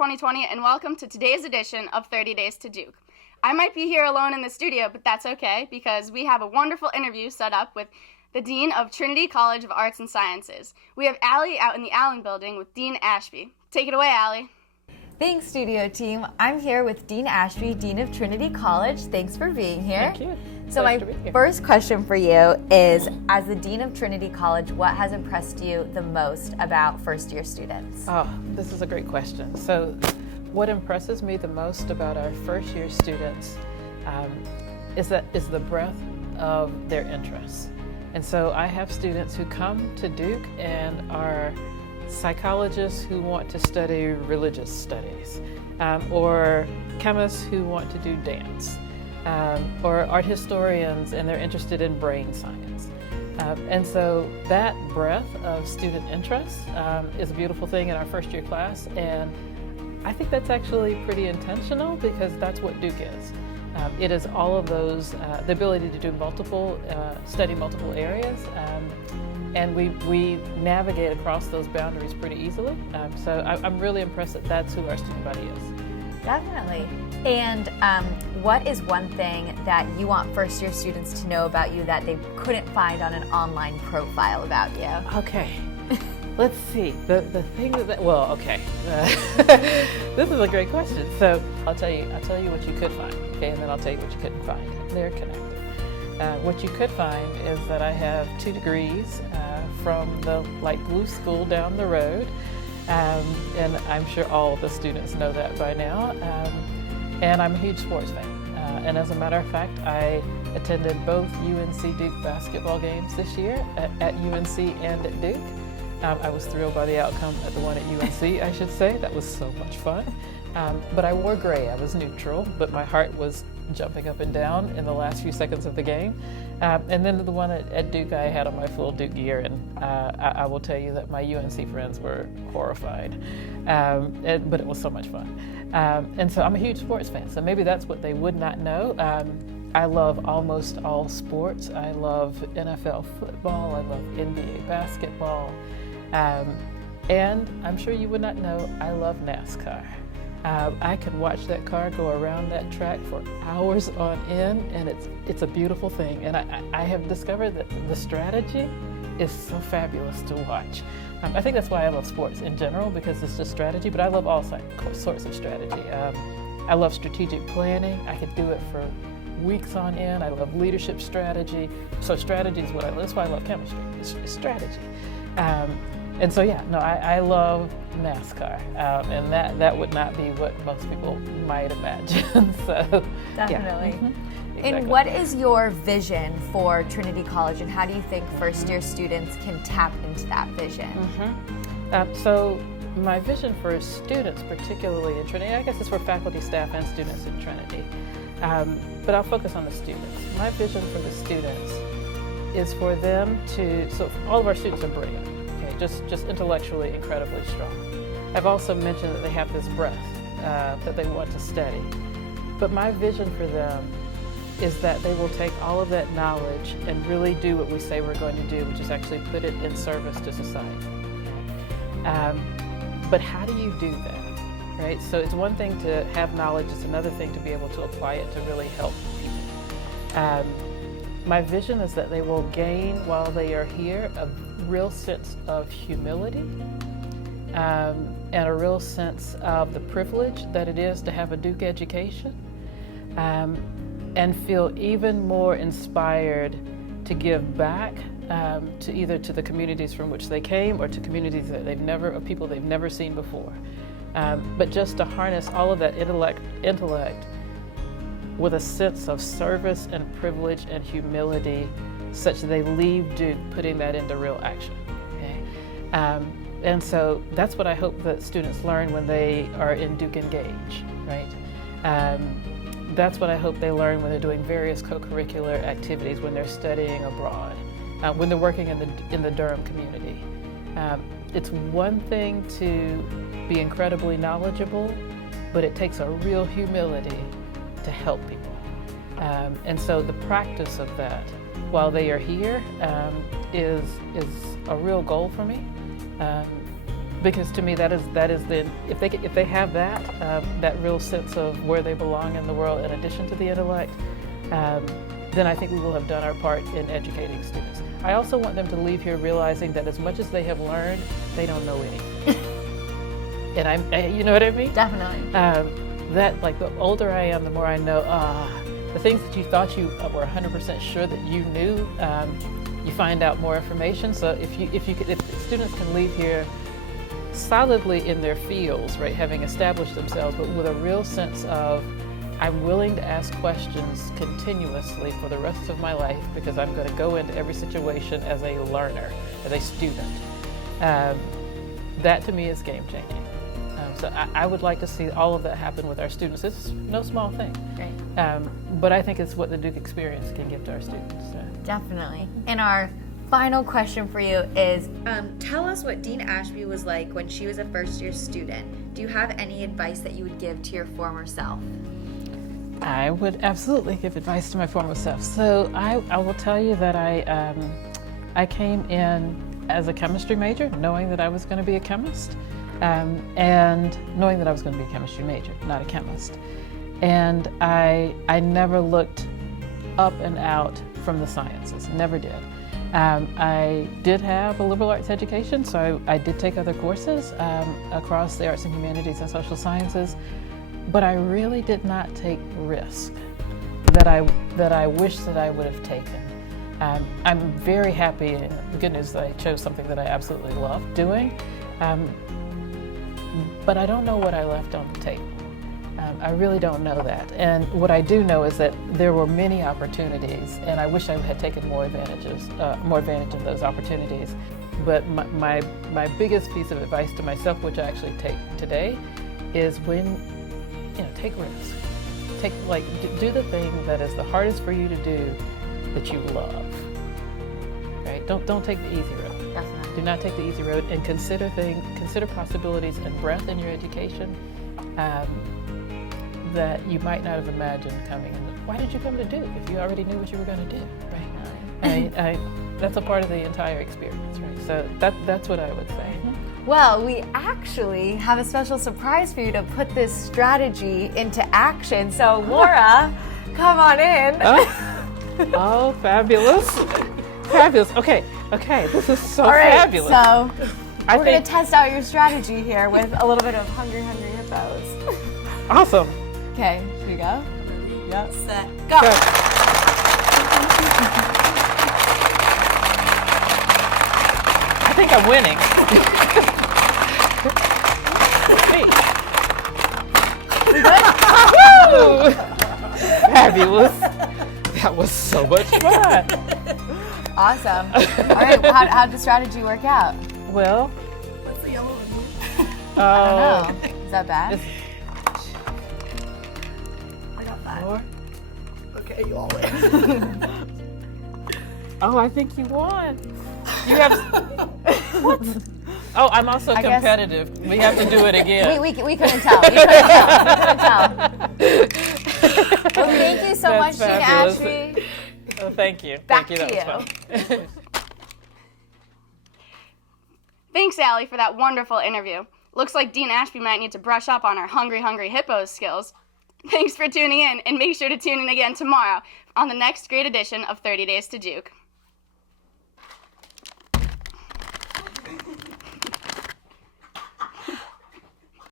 2020, and welcome to today's edition of 30 Days to Duke. I might be here alone in the studio, but that's okay because we have a wonderful interview set up with the Dean of Trinity College of Arts and Sciences. We have Ally out in the Allen building with Dean Ashby. Take it away, Ally. Thanks, studio team. I'm here with Dean Ashby, Dean of Trinity College. Thanks for being here. Thank you. So my first question for you is, as the Dean of Trinity College, what has impressed you the most about first-year students? Oh, this is a great question. So what impresses me the most about our first-year students is the breadth of their interests. And so I have students who come to Duke and are psychologists who want to study religious studies, or chemists who want to do dance, or art historians and they're interested in brain science. And so that breadth of student interest is a beautiful thing in our first year class, and I think that's actually pretty intentional because that's what Duke is. It is all of those, the ability to do study multiple areas, and we navigate across those boundaries pretty easily. So I'm really impressed that that's who our student body is. Definitely. And what is one thing that you want first-year students to know about you that they couldn't find on an online profile about you? Okay. Let's see. The thing that well, okay. This is a great question. So I'll tell you what you could find, okay, and then I'll tell you what you couldn't find. They're connected. What you could find is that I have 2 degrees from the light blue school down the road, and I'm sure all of the students know that by now. And I'm a huge sports fan. And as a matter of fact, I attended both UNC Duke basketball games this year at UNC and at Duke. I was thrilled by the outcome at the one at UNC, I should say. That was so much fun. But I wore gray. I was neutral, but my heart was jumping up and down in the last few seconds of the game. And then the one at Duke, I had on my full Duke gear, and I will tell you that my UNC friends were horrified. But it was so much fun. And so I'm a huge sports fan, so maybe that's what they would not know. I love almost all sports. I love NFL football. I love NBA basketball. And I'm sure you would not know, I love NASCAR. I could watch that car go around that track for hours on end, and it's a beautiful thing. And I have discovered that the strategy is so fabulous to watch. I think that's why I love sports in general, because it's just strategy, but I love all sorts of strategy. I love strategic planning. I could do it for weeks on end. I love leadership strategy. So strategy is what I love. That's why I love chemistry. It's strategy. And so I love NASCAR, and that would not be what most people might imagine. So definitely. Yeah. Exactly. And what is your vision for Trinity College, and how do you think first-year students can tap into that vision? So my vision for students, particularly in Trinity, I guess it's for faculty, staff, and students in Trinity, but I'll focus on the students. My vision for the students is for them to, so all of our students are brilliant, okay, just intellectually incredibly strong. I've also mentioned that they have this breadth that they want to study, but my vision for them is that they will take all of that knowledge and really do what we say we're going to do, which is actually put it in service to society. But how do you do that, right? So it's one thing to have knowledge, it's another thing to be able to apply it to really help people. My vision is that they will gain, while they are here, a real sense of humility and a real sense of the privilege that it is to have a Duke education, and feel even more inspired to give back to either to the communities from which they came or to communities that or people they've never seen before. But just to harness all of that intellect with a sense of service and privilege and humility such that they leave Duke putting that into real action. Okay? And so that's what I hope that students learn when they are in Duke Engage, right? That's what I hope they learn when they're doing various co-curricular activities, when they're studying abroad, when they're working in the Durham community. It's one thing to be incredibly knowledgeable, but it takes a real humility to help people. And so the practice of that while they are here is a real goal for me. Because to me, that is the if they have that that real sense of where they belong in the world, in addition to the intellect, then I think we will have done our part in educating students. I also want them to leave here realizing that as much as they have learned, they don't know anything. And you know what I mean? Definitely. That like the older I am, the more I know. The things that you thought you were 100% sure that you knew, you find out more information. So if students can leave here solidly in their fields, right, having established themselves, but with a real sense of, I'm willing to ask questions continuously for the rest of my life because I'm going to go into every situation as a learner, as a student. That to me is game changing. So I would like to see all of that happen with our students. It's no small thing. Right. But I think it's what the Duke experience can give to our students. Definitely. And our final question for you is, tell us what Dean Ashby was like when she was a first-year student. Do you have any advice that you would give to your former self? I would absolutely give advice to my former self. So I will tell you that I came in as a chemistry major, knowing that I was going to be a chemist, and knowing that I was going to be a chemistry major, not a chemist. And I never looked up and out from the sciences, never did. I did have a liberal arts education, so I did take other courses across the arts and humanities and social sciences, but I really did not take risk that I wish that I would have taken. I'm very happy, the good news that I chose something that I absolutely love doing, but I don't know what I left on the table. I really don't know that. And what I do know is that there were many opportunities, and I wish I had taken more advantage of those opportunities. But my biggest piece of advice to myself, which I actually take today, is take risks. Do the thing that is the hardest for you to do that you love. Right? Don't take the easy road. Definitely. Do not take the easy road, and consider possibilities and breadth in your education that you might not have imagined coming in. Why did you come to Duke if you already knew what you were going to do? Right? That's a part of the entire experience, right? So that's what I would say. Well, we actually have a special surprise for you to put this strategy into action. So, Laura, come on in. Oh, fabulous. Fabulous. Okay, this is so All right, fabulous. So, we're going to test out your strategy here with a little bit of Hungry Hippos. Awesome. Okay, here we go. Yep. Set, go. I think I'm winning. Woo! Fabulous. That was so much fun. Awesome. All right, how did the strategy work out? Well, What's the yellow one? I don't know. Is that bad? I got 5. 4. Okay, you all win. Oh, I think you won. You have. What? Oh, I'm also competitive. We have to do it again. We couldn't tell. We couldn't tell. Well, thank you so much, Dean Ashby. Oh, thank you. Back thank you. to That was fun. Thanks, Ally, for that wonderful interview. Looks like Dean Ashby might need to brush up on our Hungry Hippos skills. Thanks for tuning in, and make sure to tune in again tomorrow on the next great edition of 30 Days to Duke.